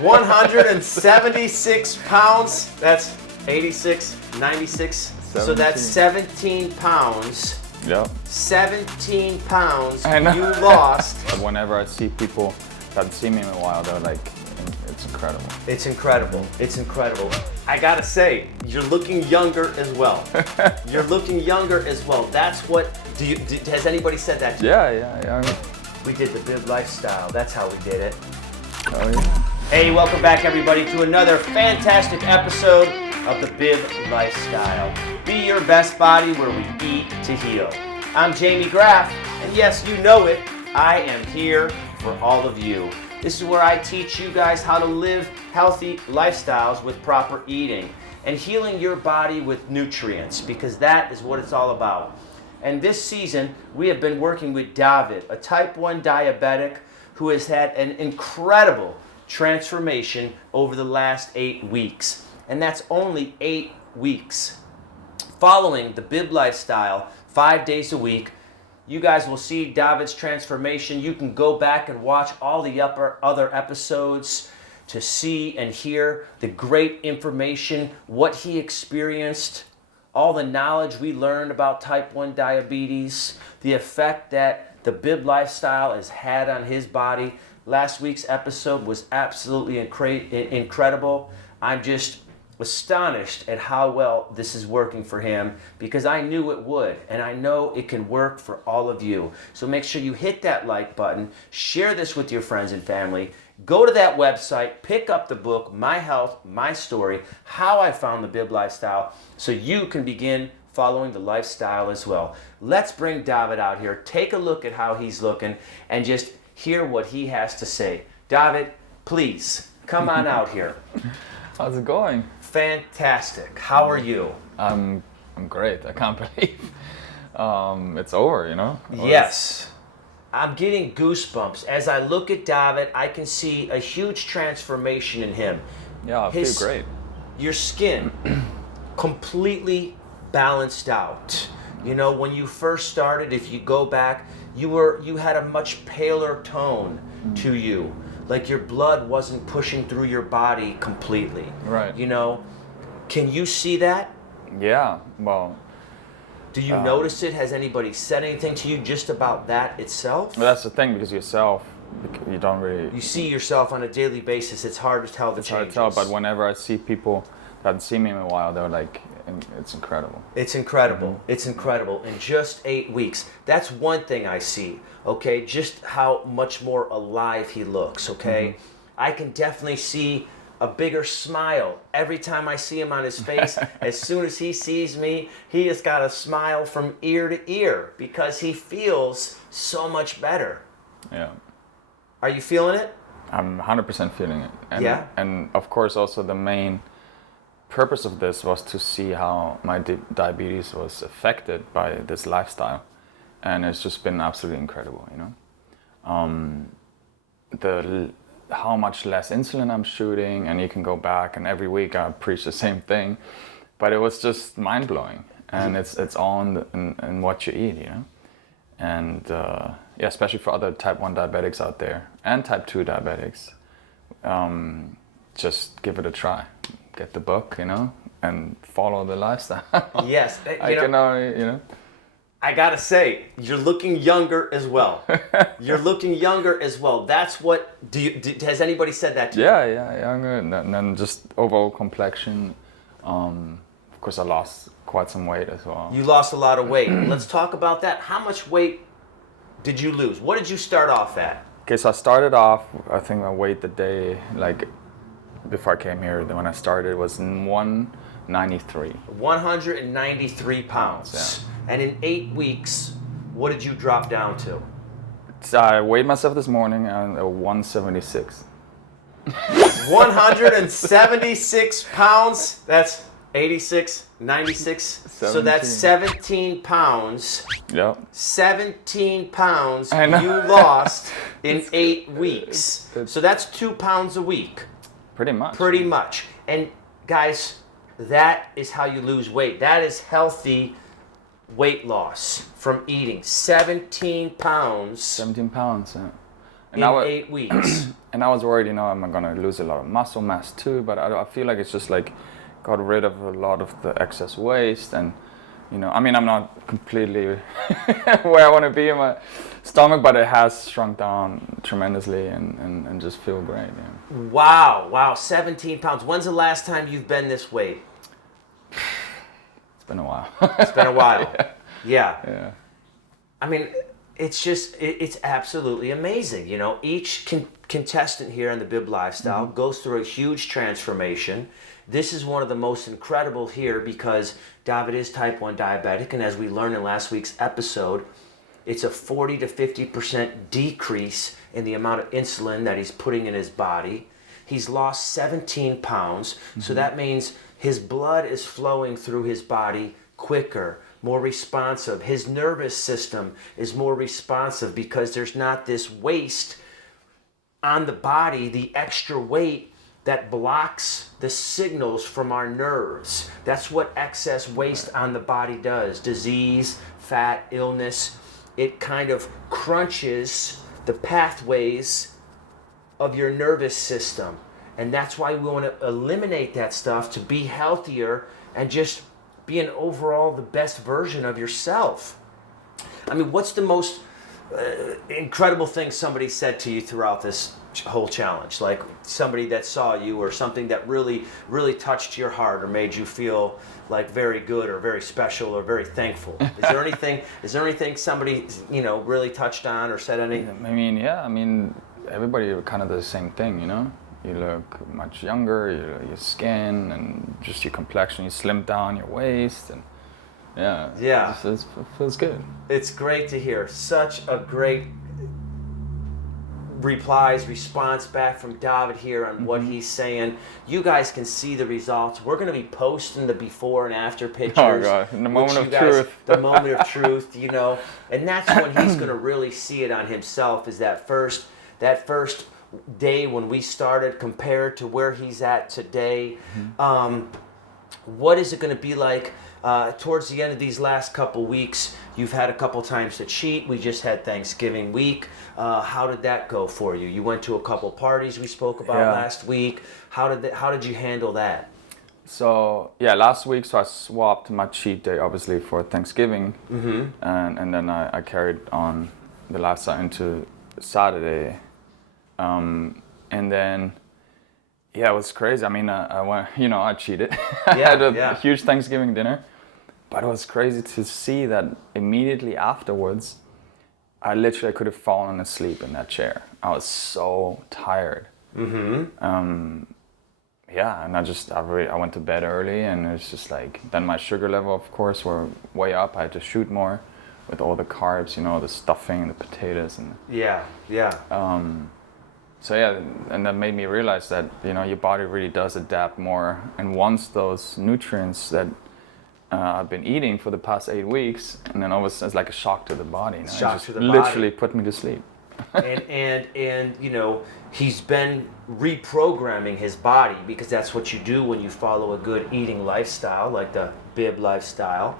176 pounds. That's 86, 96. 17. So that's 17 pounds. Yep. 17 pounds I know. you lost. But whenever I see people that haven't seen me in a while, they're like, it's incredible. It's incredible. It's incredible. I gotta say, you're looking younger as well. You're looking younger as well. That's what. Has anybody said that to you? Yeah. We did the BYBB lifestyle. That's how we did it. Oh yeah. Hey, welcome back everybody to another fantastic episode of the BYBB lifestyle. Be your best body where we eat to heal. I'm Jamie Graff, and yes, you know it. I am here for all of you. This is where I teach you guys how to live healthy lifestyles with proper eating and healing your body with nutrients, because that is what it's all about. And this season, we have been working with David, a type 1 diabetic who has had an incredible transformation over the last 8 weeks. And that's only 8 weeks. Following the BYBB lifestyle, 5 days a week, you guys will see David's transformation. You can go back and watch all the other episodes to see and hear the great information, what he experienced, all the knowledge we learned about type 1 diabetes, the effect that the BYBB lifestyle has had on his body. Last week's episode was absolutely incredible. I'm just astonished at how well this is working for him, because I knew it would, and I know it can work for all of you. So make sure you hit that like button, share this with your friends and family, go to that website, pick up the book, My Health, My Story, How I Found the BYBB Lifestyle, so you can begin following the lifestyle as well. Let's bring David out here, take a look at how he's looking, and just hear what he has to say. David, please, come on out here. How's it going? Fantastic. How are you? I'm great. I can't believe it's over, you know? Yes. I'm getting goosebumps. As I look at David, I can see a huge transformation in him. Yeah, I feel great. Your skin completely balanced out. You know, when you first started, if you go back, you had a much paler tone to you. Like your blood wasn't pushing through your body completely. Right. You know, can you see that? Yeah, well. Do you notice it? Has anybody said anything to you just about that itself? Well, that's the thing, because yourself, you don't really. You see yourself on a daily basis. It's hard to tell the changes. It's hard to tell, but whenever I see people that haven't seen me in a while, they're like, it's incredible. It's incredible. It's incredible. In just 8 weeks. That's one thing I see, okay? Just how much more alive he looks, okay? I can definitely see a bigger smile every time I see him on his face. As soon as he sees me, he has got a smile from ear to ear because he feels so much better. Yeah. Are you feeling it? I'm 100% feeling it. And, yeah? And of course also the main purpose of this was to see how my diabetes was affected by this lifestyle, and it's just been absolutely incredible, you know. How much less insulin I'm shooting, and you can go back, and every week I preach the same thing, but it was just mind-blowing, and it's all in what you eat, you know. And yeah, especially for other type 1 diabetics out there and type 2 diabetics, just give it a try. Get the book, you know, and follow the lifestyle. Yes. I can only, you know. I gotta say, you're looking younger as well. You're looking younger as well. That's what, has anybody said that to you? Yeah, younger, and then just overall complexion. Of course, I lost quite some weight as well. You lost a lot of weight. Let's talk about that. How much weight did you lose? What did you start off at? Okay, so I started off, I think my weight the day, like, before I came here, when I started, was 193. 193 pounds. Yeah. And in 8 weeks, what did you drop down to? So I weighed myself this morning at 176. 176 pounds. That's 86, 96. 17. So that's 17 pounds. Yep. 17 pounds I know. you lost in 8 weeks. So that's 2 pounds a week. Pretty much. Pretty much. And guys, that is how you lose weight. That is healthy weight loss from eating. 17 pounds. 17 pounds, yeah. in 8 weeks. And I was worried, you know, I'm gonna lose a lot of muscle mass too, but I feel like it's just like got rid of a lot of the excess waste. And you know, I mean, I'm not completely where I want to be in my stomach, but it has shrunk down tremendously and just feel great. Yeah. Wow, 17 pounds. When's the last time you've been this weight? It's been a while. It's been a while. Yeah. Yeah. I mean, it's absolutely amazing. You know, each contestant here on the Bib Lifestyle goes through a huge transformation. This is one of the most incredible here because David is type 1 diabetic, and as we learned in last week's episode, it's a 40 to 50% decrease in the amount of insulin that he's putting in his body. He's lost 17 pounds, so that means his blood is flowing through his body quicker, more responsive. His nervous system is more responsive because there's not this waste on the body, the extra weight that blocks the signals from our nerves. That's what excess waste on the body does. Disease, fat, illness. It kind of crunches the pathways of your nervous system. And that's why we want to eliminate that stuff to be healthier and just be an overall the best version of yourself. I mean, what's the most incredible thing somebody said to you throughout this whole challenge? Like somebody that saw you or something that really, really touched your heart or made you feel like very good or very special or very thankful. Is there anything somebody, you know, really touched on or said anything? I mean, everybody kind of does the same thing, you know? You look much younger, your skin and just your complexion, you slim down your waist, and yeah, it feels good. It's great to hear. Such a great response back from David here on what he's saying. You guys can see the results. We're going to be posting the before and after pictures. Oh God, in the moment of truth. The moment of truth, you know. And that's when he's going to really see it on himself, is that first day when we started compared to where he's at today. What is it going to be like towards the end of these last couple weeks? You've had a couple times to cheat. We just had Thanksgiving week. How did that go for you? You went to a couple parties we spoke about last week. How did you handle that? So last week, so I swapped my cheat day obviously for Thanksgiving, and then I carried on the lifestyle into Saturday. And then, it was crazy. I mean, I went, you know, I cheated. I had a huge Thanksgiving dinner, but it was crazy to see that immediately afterwards, I could have fallen asleep in that chair. I was so tired. And I went to bed early, and it's just like, then my sugar level, of course, were way up. I had to shoot more with all the carbs, you know, the stuffing and the potatoes and and that made me realize that, you know, your body really does adapt more and wants those nutrients that I've been eating for the past 8 weeks, and then always it's like a shock to the body. You know? Shock to the body. Literally put me to sleep. and you know, he's been reprogramming his body, because that's what you do when you follow a good eating lifestyle like the Bib lifestyle.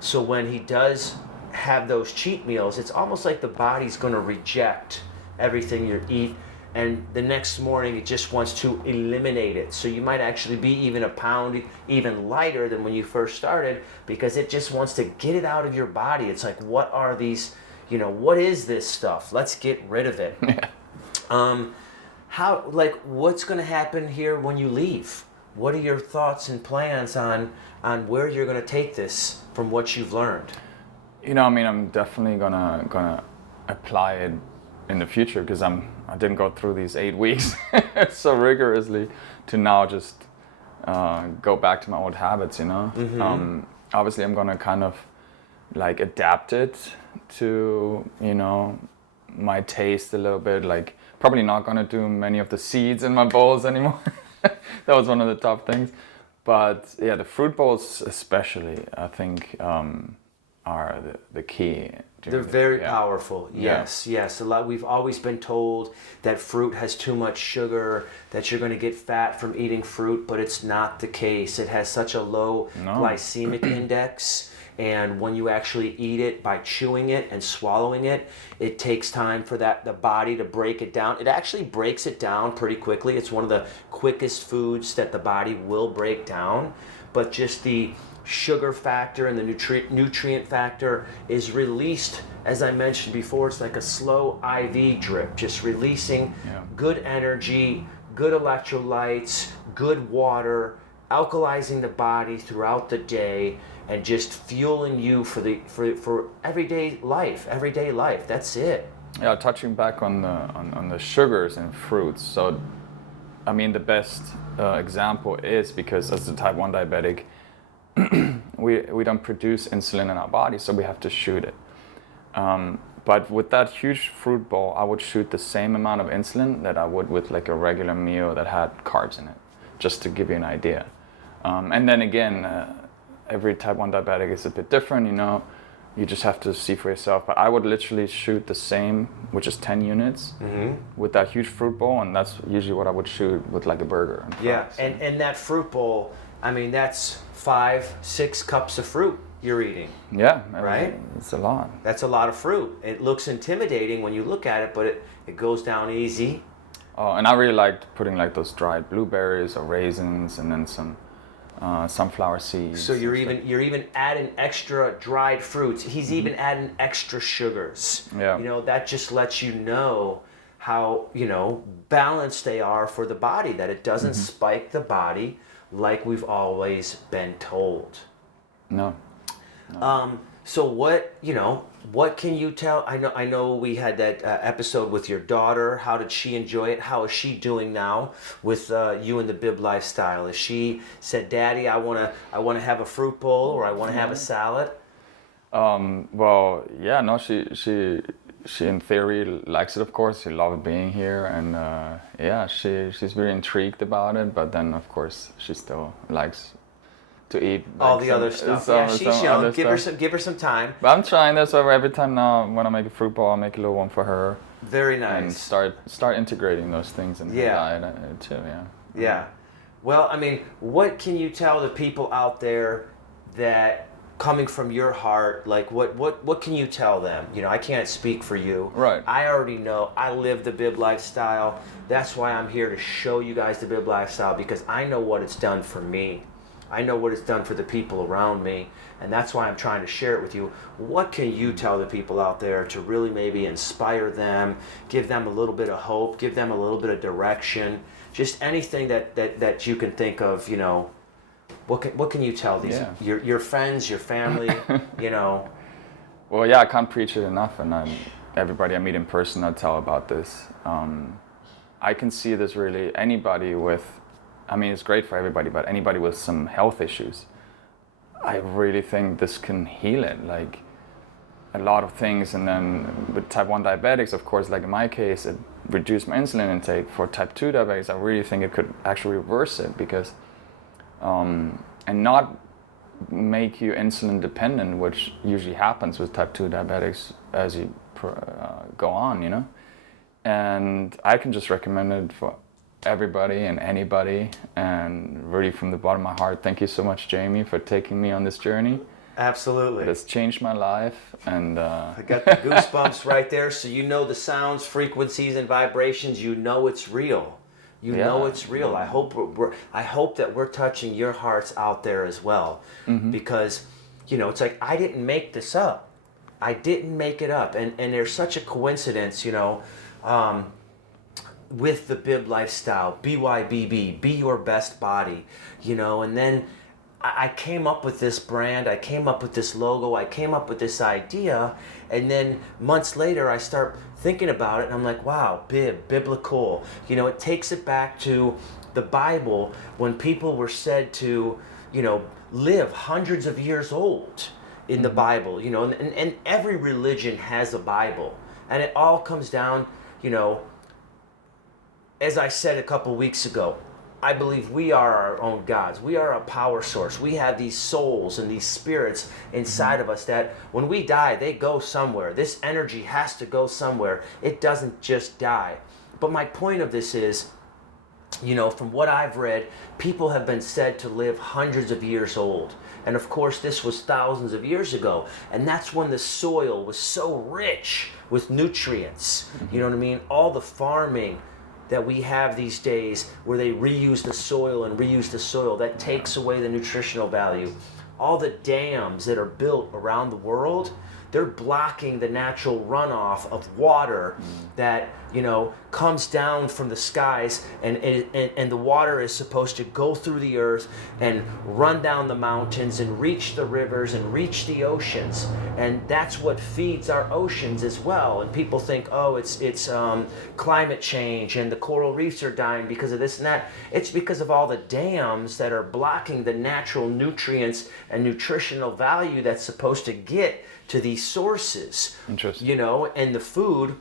So when he does have those cheat meals, it's almost like the body's going to reject everything you eat, and the next morning it just wants to eliminate it. So you might actually be even a pound even lighter than when you first started, because it just wants to get it out of your body. It's like, what are these, you know, what is this stuff? Let's get rid of it. What's going to happen here when you leave? What are your thoughts and plans on where you're going to take this from what you've learned? You know, I mean, I'm definitely gonna apply it in the future, because I didn't go through these 8 weeks so rigorously to now just go back to my old habits, you know. Obviously I'm gonna kind of like adapt it to, you know, my taste a little bit. Like, probably not gonna do many of the seeds in my bowls anymore. That was one of the top things. But yeah, the fruit bowls especially, I think, are the key. They're very powerful. Yes. We've always been told that fruit has too much sugar, that you're going to get fat from eating fruit, but it's not the case. It has such a low glycemic index. And when you actually eat it by chewing it and swallowing it, it takes time for the body to break it down. It actually breaks it down pretty quickly. It's one of the quickest foods that the body will break down. But just the sugar factor and the nutrient factor is released, as I mentioned before. It's like a slow IV drip, just releasing good energy, good electrolytes, good water, alkalizing the body throughout the day, and just fueling you for everyday life. That's it. Yeah, touching back on the sugars in fruits. So, I mean, the best example is, because as a type 1 diabetic, we don't produce insulin in our body, so we have to shoot it. But with that huge fruit bowl, I would shoot the same amount of insulin that I would with like a regular meal that had carbs in it, just to give you an idea. And then again, every type 1 diabetic is a bit different, you know. You just have to see for yourself. But I would literally shoot the same, which is 10 units, with that huge fruit bowl, and that's usually what I would shoot with like a burger. And that fruit bowl, I mean, that's 5-6 cups of fruit you're eating. Yeah, right? It's a lot. That's a lot of fruit. It looks intimidating when you look at it, but it goes down easy. Oh, and I really liked putting like those dried blueberries or raisins, and then some sunflower seeds. So you're even adding extra dried fruits. He's even adding extra sugars. Yeah. You know, that just lets you know how, you know, balanced they are for the body, that it doesn't spike the body like we've always been told. No. So what can you tell? I know we had that episode with your daughter. How did she enjoy it? How is she doing now with you and the Bib lifestyle? Is she said, "Daddy, I wanna have a fruit bowl, or I wanna have a salad"? Well, yeah, no, she in theory likes it, of course. She loves being here, and yeah, she's very intrigued about it. But then, of course, she still likes to eat all the other stuff. Yeah, she's young. Give her some time. But I'm trying this over every time now. When I make a fruit bowl, I make a little one for her. Very nice. And start integrating those things in her diet too. Yeah. Yeah. Well, I mean, what can you tell the people out there that, coming from your heart, like what can you tell them? You know, I can't speak for you. Right. I already know. I live the Bib lifestyle. That's why I'm here to show you guys the Bib lifestyle, because I know what it's done for me. I know what it's done for the people around me, and that's why I'm trying to share it with you. What can you tell the people out there to really maybe inspire them, give them a little bit of hope, give them a little bit of direction, just anything that you can think of, you know? What can you tell these your friends, your family, you know? Well, yeah, I can't preach it enough, and everybody I meet in person, I tell about this. I can see this really, anybody with, I mean, it's great for everybody, but anybody with some health issues, I really think this can heal it, like a lot of things. And then with type 1 diabetics, of course, like in my case, it reduced my insulin intake. For type 2 diabetics, I really think it could actually reverse it, because, and not make you insulin dependent, which usually happens with type 2 diabetics as you go on, you know? And I can just recommend it for everybody and anybody, and really from the bottom of my heart, thank you so much, Jamie, for taking me on this journey. Absolutely. It has changed my life, and I got the goosebumps right there. So you know the sounds, frequencies, and vibrations. You know it's real. You know it's real. I hope that we're touching your hearts out there as well, because, you know, it's like, I didn't make this up. I didn't make it up, and there's such a coincidence, you know. With the Bib lifestyle, BYBB, be your best body, you know. And then I came up with this brand, I came up with this logo, I came up with this idea, and then months later I start thinking about it, and I'm like, wow, biblical. You know, it takes it back to the Bible, when people were said to, you know, live hundreds of years old in the Bible, you know, and every religion has a Bible, and it all comes down, you know, as I said a couple weeks ago, I believe we are our own gods. We are a power source. We have these souls and these spirits inside of us that when we die, they go somewhere. This energy has to go somewhere. It doesn't just die. But my point of this is, you know, from what I've read, people have been said to live hundreds of years old. And of course, this was thousands of years ago. And that's when the soil was so rich with nutrients. You know what I mean? All the farming that we have these days where they reuse the soil and reuse the soil, that takes away the nutritional value. All the dams that are built around the world, they're blocking the natural runoff of water that, you know, comes down from the skies, and the water is supposed to go through the earth and run down the mountains and reach the rivers and reach the oceans. And that's what feeds our oceans as well. And people think, oh, it's climate change and the coral reefs are dying because of this and that. It's because of all the dams that are blocking the natural nutrients and nutritional value that's supposed to get to these sources. Interesting. You know, and the food,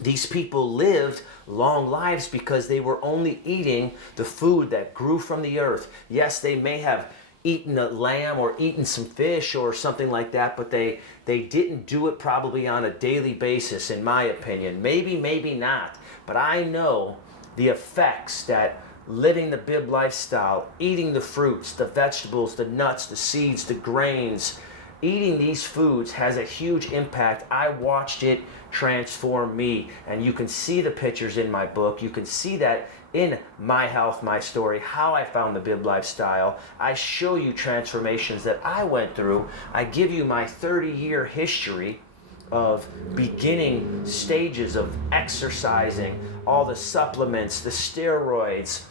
these people lived long lives because they were only eating the food that grew from the earth. Yes, they may have eaten a lamb or eaten some fish or something like that, but they didn't do it probably on a daily basis, in my opinion. Maybe not. But I know the effects that living the BIB lifestyle, eating the fruits, the vegetables, the nuts, the seeds, the grains, eating these foods has a huge impact. I watched it transform me, and you can see the pictures in my book. You can see that in My Health, My Story, how I found the BIB lifestyle. I show you transformations that I went through. I give you my 30-year history of beginning stages of exercising, all the supplements, the steroids,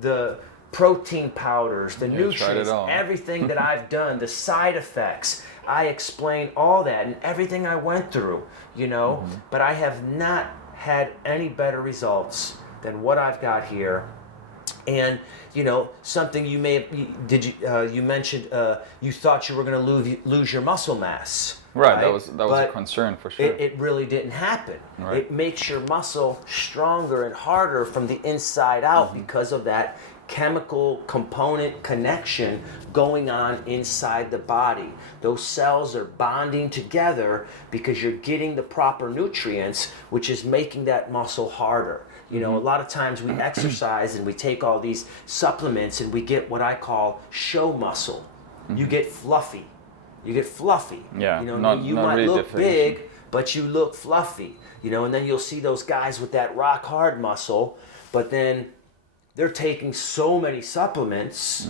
the protein powders, the nutrients, everything that I've done, the side effects. I explain all that and everything I went through, you know, but I have not had any better results than what I've got here. And, you know, something you may have, you mentioned you thought you were going to lose your muscle mass. Right, that was a concern for sure. It really didn't happen. Right. It makes your muscle stronger and harder from the inside out because of that chemical component connection going on inside the body. Those cells are bonding together because you're getting the proper nutrients, which is making that muscle harder. You know, a lot of times we exercise and we take all these supplements and we get what I call show muscle. You get fluffy. You get fluffy. Yeah, you know, not might really look big, but you look fluffy. You know, and then you'll see those guys with that rock hard muscle, but then they're taking so many supplements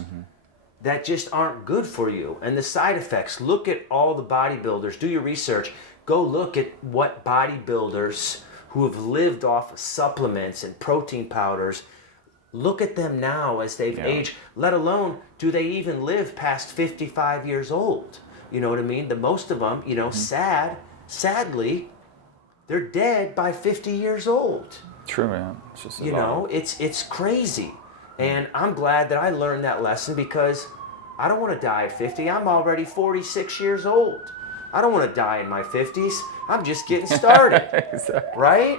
that just aren't good for you. And the side effects, look at all the bodybuilders, do your research, go look at what bodybuilders who have lived off of supplements and protein powders, look at them now as they've aged, let alone do they even live past 55 years old. You know what I mean? The most of them, you know, sadly, they're dead by 50 years old. True, man. It's just you know, it's crazy. And I'm glad that I learned that lesson because I don't want to die at 50. I'm already 46 years old. I don't want to die in my 50s. I'm just getting started. Exactly. Right?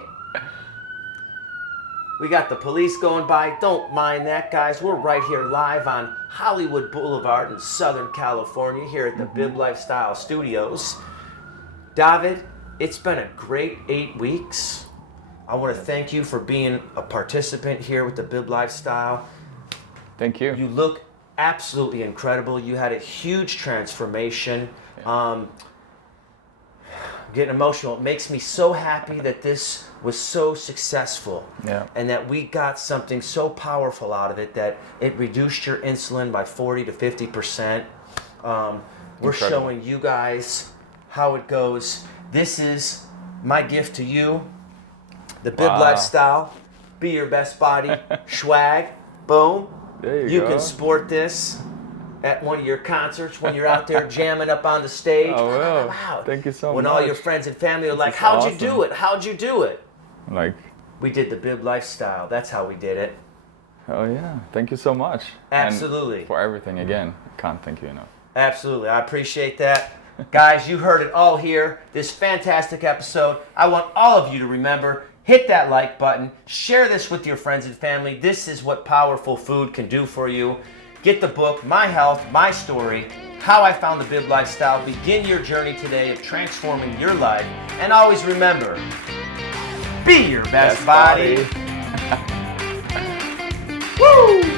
We got the police going by. Don't mind that, guys. We're right here live on Hollywood Boulevard in Southern California here at the BIB Lifestyle Studios. David, it's been a great 8 weeks. I want to thank you for being a participant here with the BIB Lifestyle. Thank you. You look absolutely incredible. You had a huge transformation. Getting emotional. It makes me so happy that this was so successful. And that we got something so powerful out of it that it reduced your insulin by 40 to 50%. We're showing you guys how it goes. This is my gift to you. The BIB Lifestyle, be your best body, swag, boom. There you go. You can sport this at one of your concerts when you're out there jamming up on the stage. Oh, wow. Thank you so much. When all your friends and family are like, how'd you do it? How'd you do it? Like, we did the BIB Lifestyle. That's how we did it. Oh, yeah. Thank you so much. Absolutely. And for everything, again, can't thank you enough. Absolutely. I appreciate that. Guys, you heard it all here. This fantastic episode. I want all of you to remember, hit that like button. Share this with your friends and family. This is what powerful food can do for you. Get the book, My Health, My Story, How I Found the BIB Lifestyle. Begin your journey today of transforming your life. And always remember, be your best body. Woo!